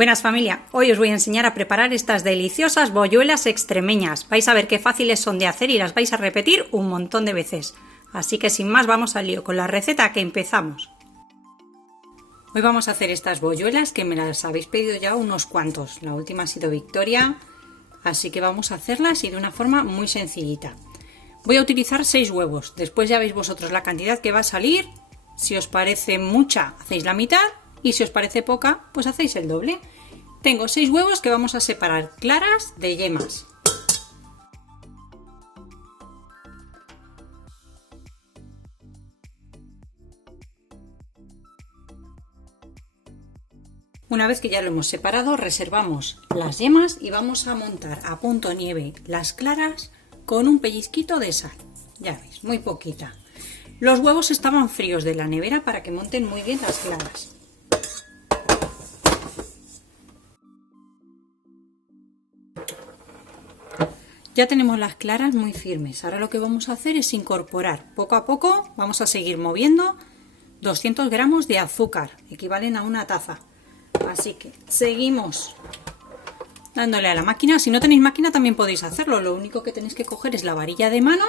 Buenas familia, hoy os voy a enseñar a preparar estas deliciosas bolluelas extremeñas. Vais a ver qué fáciles son de hacer y las vais a repetir un montón de veces. Así que sin más vamos al lío con la receta que empezamos. Hoy vamos a hacer estas bolluelas que me las habéis pedido ya unos cuantos. La última ha sido Victoria, así que vamos a hacerlas y de una forma muy sencillita. Voy a utilizar 6 huevos, después ya veis vosotros la cantidad que va a salir. Si os parece mucha, hacéis la mitad. Y si os parece poca, pues hacéis el doble. Tengo 6 huevos que vamos a separar claras de yemas. Una vez que ya lo hemos separado, reservamos las yemas y vamos a montar a punto nieve las claras con un pellizquito de sal. Ya veis, muy poquita. Los huevos estaban fríos de la nevera para que monten muy bien las claras. Ya tenemos las claras muy firmes. Ahora lo que vamos a hacer es incorporar poco a poco, vamos a seguir moviendo 200 gramos de azúcar, equivalen a una taza. Así que seguimos dándole a la máquina. Si no tenéis máquina también podéis hacerlo, lo único que tenéis que coger es la varilla de mano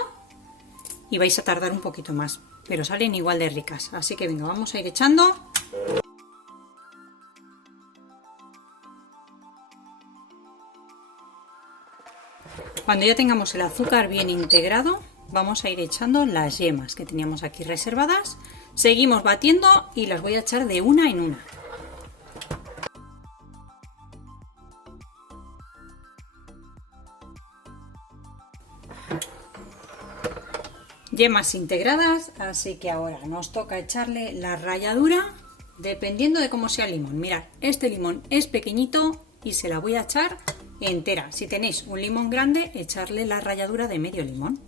y vais a tardar un poquito más, pero salen igual de ricas. Así que venga, vamos a ir echando. Cuando ya tengamos el azúcar bien integrado, vamos a ir echando las yemas que teníamos aquí reservadas. Seguimos batiendo y las voy a echar de una en una. Yemas integradas, así que ahora nos toca echarle la ralladura dependiendo de cómo sea el limón. Mirad, este limón es pequeñito y se la voy a echar entera. Si tenéis un limón grande, echarle la ralladura de medio limón.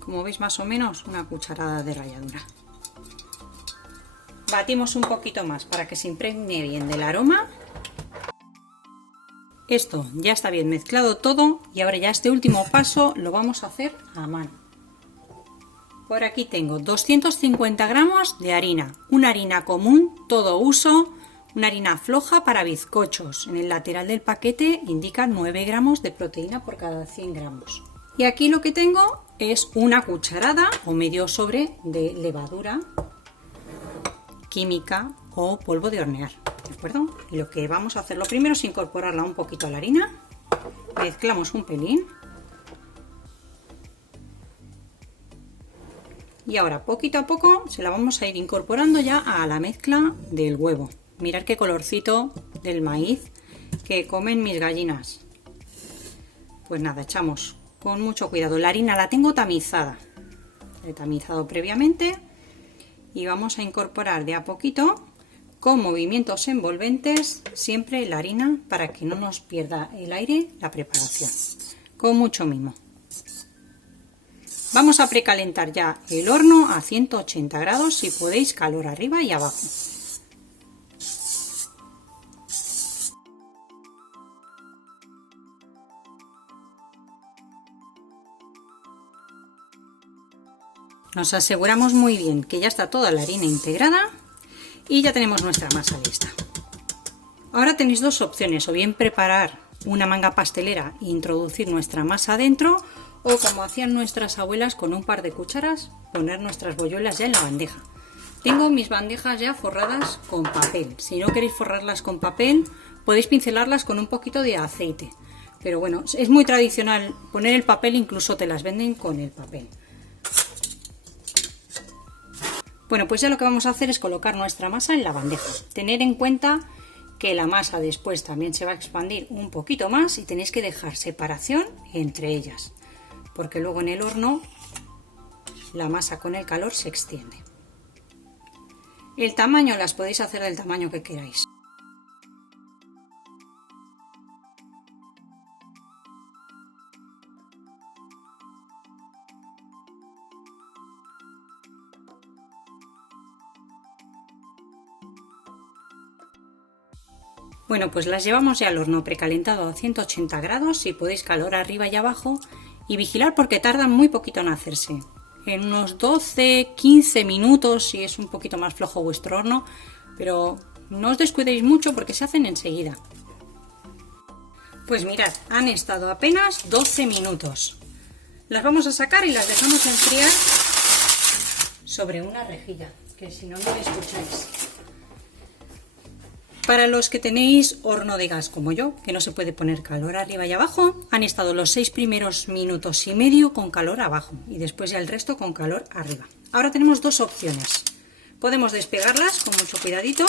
Como veis, más o menos una cucharada de ralladura. Batimos un poquito más para que se impregne bien del aroma. Esto ya está bien mezclado todo y ahora ya este último paso lo vamos a hacer a mano. Por aquí tengo 250 gramos de harina, una harina común, todo uso, una harina floja para bizcochos. En el lateral del paquete indica 9 gramos de proteína por cada 100 gramos. Y aquí lo que tengo es una cucharada o medio sobre de levadura química o polvo de hornear, ¿de acuerdo? Y lo que vamos a hacer lo primero es incorporarla un poquito a la harina, mezclamos un pelín. Y ahora poquito a poco se la vamos a ir incorporando ya a la mezcla del huevo. Mirad qué colorcito del maíz que comen mis gallinas. Pues nada, echamos con mucho cuidado. La harina la tengo tamizada. He tamizado previamente. Y vamos a incorporar de a poquito con movimientos envolventes siempre la harina para que no nos pierda el aire la preparación. Con mucho mimo. Vamos a precalentar ya el horno a 180 grados, si podéis, calor arriba y abajo. Nos aseguramos muy bien que ya está toda la harina integrada y ya tenemos nuestra masa lista. Ahora tenéis dos opciones, o bien preparar una manga pastelera e introducir nuestra masa dentro, o como hacían nuestras abuelas, con un par de cucharas poner nuestras bolluelas ya en la bandeja. Tengo mis bandejas ya forradas con papel. Si no queréis forrarlas con papel, podéis pincelarlas con un poquito de aceite. Pero bueno, es muy tradicional poner el papel, incluso te las venden con el papel. Bueno, pues ya lo que vamos a hacer es colocar nuestra masa en la bandeja. Tener en cuenta que la masa después también se va a expandir un poquito más y tenéis que dejar separación entre ellas, porque luego en el horno la masa con el calor se extiende. El tamaño las podéis hacer del tamaño que queráis. Bueno, pues las llevamos ya al horno precalentado a 180 grados, si podéis, calor arriba y abajo, y vigilar porque tardan muy poquito en hacerse. En unos 12-15 minutos, si es un poquito más flojo vuestro horno, pero No os descuidéis mucho porque se hacen enseguida. Pues mirad, han estado apenas 12 minutos. Las vamos a sacar y las dejamos enfriar sobre una rejilla, que si no, no me escucháis. Para los que tenéis horno de gas como yo, que no se puede poner calor arriba y abajo, han estado los 6 primeros minutos y medio con calor abajo y después ya el resto con calor arriba. Ahora tenemos dos opciones. Podemos despegarlas con mucho cuidadito.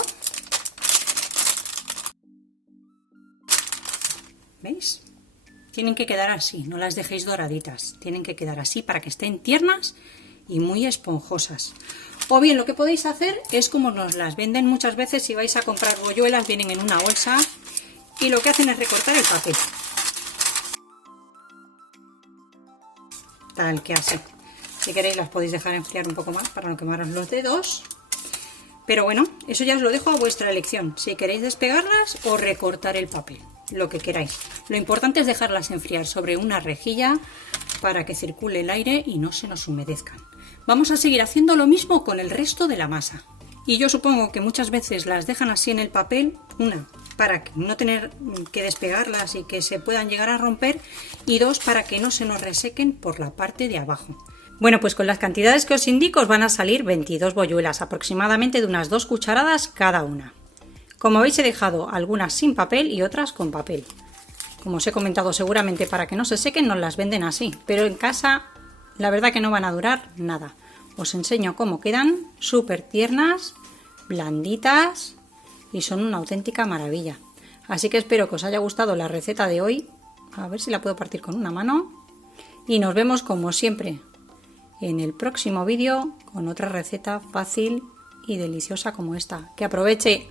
¿Veis? Tienen que quedar así, no las dejéis doraditas. Tienen que quedar así para que estén tiernas y muy esponjosas. O bien lo que podéis hacer es como nos las venden muchas veces si vais a comprar bolluelas, vienen en una bolsa y lo que hacen es recortar el papel. Tal que así. Si queréis las podéis dejar enfriar un poco más para no quemaros los dedos. Pero bueno, eso ya os lo dejo a vuestra elección. Si queréis despegarlas o recortar el papel, lo que queráis. Lo importante es dejarlas enfriar sobre una rejilla para que circule el aire y no se nos humedezcan. Vamos a seguir haciendo lo mismo con el resto de la masa. Y yo supongo que muchas veces las dejan así en el papel, una, para no tener que despegarlas y que se puedan llegar a romper, y dos, para que no se nos resequen por la parte de abajo. Bueno, pues con las cantidades que os indico os van a salir 22 bolluelas, aproximadamente de unas 2 cucharadas cada una. Como veis he dejado algunas sin papel y otras con papel. Como os he comentado, seguramente para que no se sequen nos las venden así, pero en casa la verdad que no van a durar nada. Os enseño cómo quedan, súper tiernas, blanditas y son una auténtica maravilla. Así que espero que os haya gustado la receta de hoy. A ver si la puedo partir con una mano. Y nos vemos como siempre en el próximo vídeo con otra receta fácil y deliciosa como esta. ¡Que aproveche!